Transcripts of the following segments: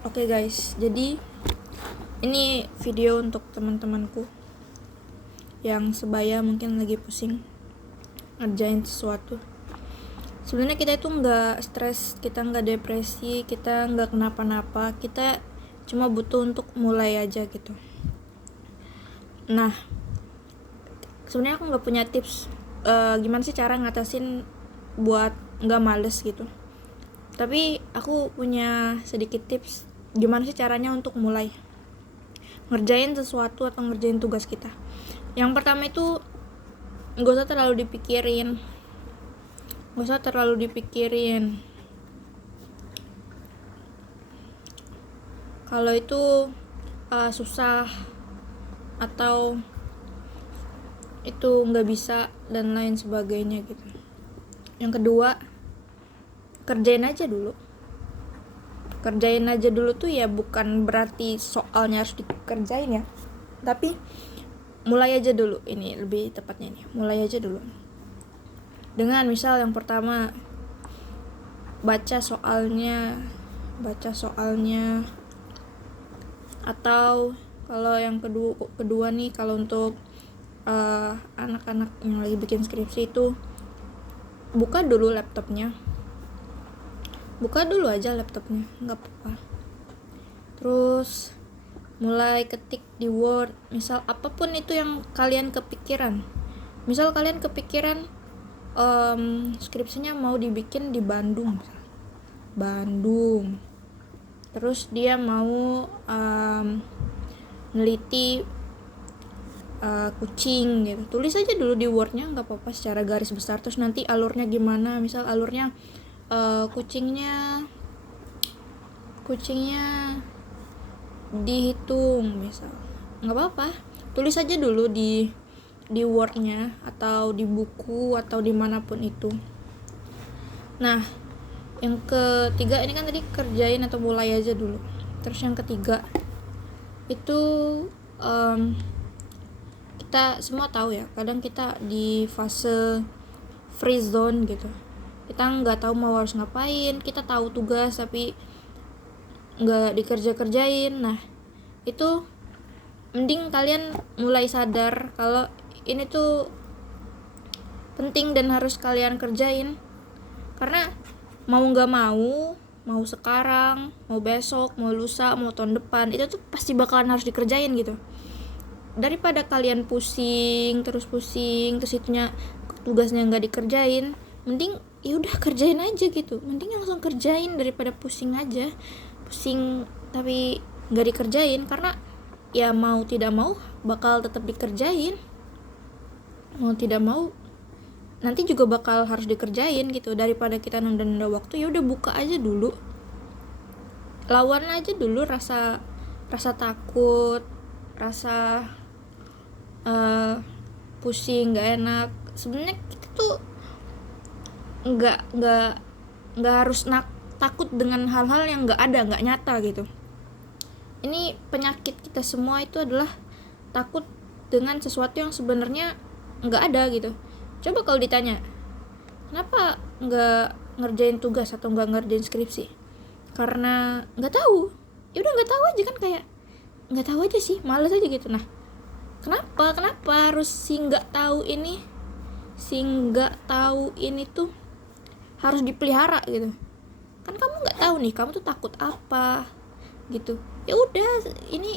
Oke guys, jadi ini video untuk teman-temanku yang sebaya mungkin lagi pusing ngerjain sesuatu. Sebenarnya kita itu nggak stres, kita nggak depresi, kita nggak kenapa-napa, kita cuma butuh untuk mulai aja gitu. Nah, sebenarnya aku nggak punya tips gimana sih cara ngatasin buat nggak males gitu. Tapi aku punya sedikit tips gimana sih caranya untuk mulai ngerjain sesuatu atau ngerjain tugas kita. Yang pertama itu gak usah terlalu dipikirin kalau itu susah atau itu nggak bisa dan lain sebagainya gitu. Yang kedua, kerjain aja dulu tuh ya bukan berarti soalnya harus dikerjain ya, tapi mulai aja dulu. Ini lebih tepatnya nih, mulai aja dulu dengan misal yang pertama baca soalnya, atau kalau yang kedua nih, kalau untuk anak-anak yang lagi bikin skripsi itu buka dulu aja laptopnya, nggak apa-apa. Terus mulai ketik di Word, misal apapun itu yang kalian kepikiran. Misal kalian kepikiran skripsinya mau dibikin di Bandung, terus dia mau neliti kucing gitu, tulis aja dulu di Wordnya, nggak apa-apa secara garis besar. Terus nanti alurnya gimana, misal alurnya kucingnya dihitung misal, nggak apa-apa, tulis aja dulu di Wordnya atau di buku atau dimanapun itu. Nah, yang ketiga ini kan tadi kerjain atau mulai aja dulu. Terus yang ketiga itu kita semua tahu ya, kadang kita di fase free zone gitu, kita nggak tahu mau harus ngapain, kita tahu tugas tapi nggak dikerjain. Nah, itu mending kalian mulai sadar kalau ini tuh penting dan harus kalian kerjain, karena mau nggak mau sekarang, mau besok, mau lusa, mau tahun depan, itu tuh pasti bakalan harus dikerjain gitu. Daripada kalian pusing terus itunya tugasnya nggak dikerjain, mending ya udah kerjain aja gitu, mending langsung kerjain daripada pusing tapi nggak dikerjain. Karena ya mau tidak mau bakal tetap dikerjain, mau tidak mau nanti juga bakal harus dikerjain gitu. Daripada kita nunda waktu, ya udah buka aja dulu, lawan aja dulu rasa takut, rasa pusing, nggak enak. Sebenarnya kita tuh nggak harus takut dengan hal-hal yang nggak nyata gitu. Ini penyakit kita semua itu adalah takut dengan sesuatu yang sebenarnya nggak ada gitu. Coba kalau ditanya kenapa nggak ngerjain tugas atau nggak ngerjain skripsi, karena nggak tahu. Ya udah nggak tahu aja kan, kayak nggak tahu aja sih, malas aja gitu. Nah, kenapa harus nggak tahu ini tuh harus dipelihara gitu. Kan kamu nggak tahu nih, kamu tuh takut apa gitu. Ya udah, ini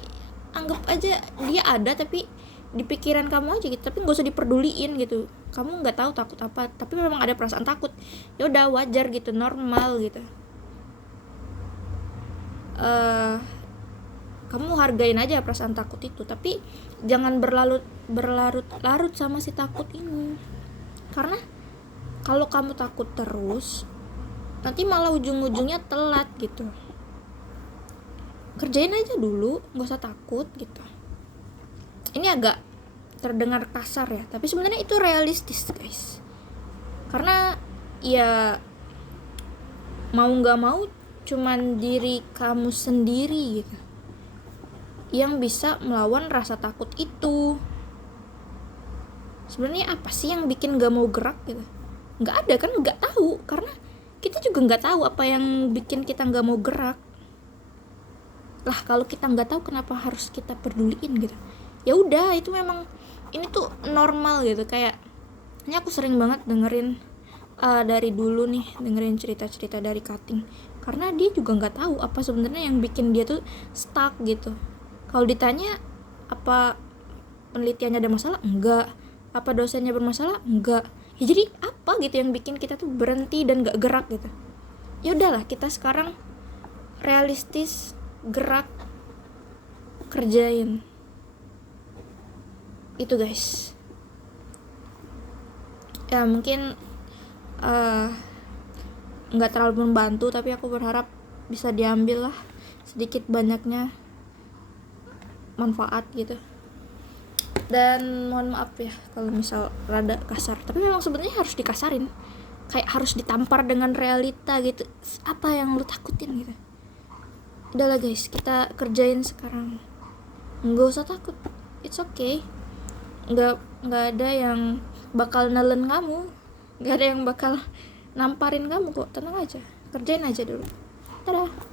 anggap aja dia ada tapi di pikiran kamu aja gitu, tapi nggak usah diperduliin gitu. Kamu nggak tahu takut apa, tapi memang ada perasaan takut, ya udah wajar gitu, normal gitu. Kamu hargain aja perasaan takut itu, tapi jangan berlarut-larut sama si takut ini. Karena kalau kamu takut terus, nanti malah ujung-ujungnya telat gitu. Kerjain aja dulu, nggak usah takut gitu. Ini agak terdengar kasar ya, tapi sebenarnya itu realistis guys. Karena ya mau nggak mau cuman diri kamu sendiri gitu yang bisa melawan rasa takut itu. Sebenarnya apa sih yang bikin nggak mau gerak gitu? Nggak ada kan, nggak tahu, karena kita juga nggak tahu apa yang bikin kita nggak mau gerak. Lah kalau kita nggak tahu, kenapa harus kita peduliin gitu? Ya udah, itu memang ini tuh normal gitu. Kayak ini aku sering banget dengerin dari dulu nih, dengerin cerita-cerita dari cutting, karena dia juga nggak tahu apa sebenarnya yang bikin dia tuh stuck gitu. Kalau ditanya apa penelitiannya ada masalah, enggak. Apa dosennya bermasalah, enggak. Ya jadi apa gitu yang bikin kita tuh berhenti dan nggak gerak gitu? Ya udahlah, kita sekarang realistis, gerak, kerjain itu guys. Ya mungkin nggak terlalu membantu, tapi aku berharap bisa diambil lah sedikit banyaknya manfaat gitu. Dan mohon maaf ya kalau misal rada kasar, tapi memang sebenarnya harus dikasarin, kayak harus ditampar dengan realita gitu. Apa yang lu takutin gitu? Udahlah guys, kita kerjain sekarang, nggak usah takut, it's okay. nggak ada yang bakal nelen kamu, nggak ada yang bakal namparin kamu kok, tenang aja, kerjain aja dulu. Dadah.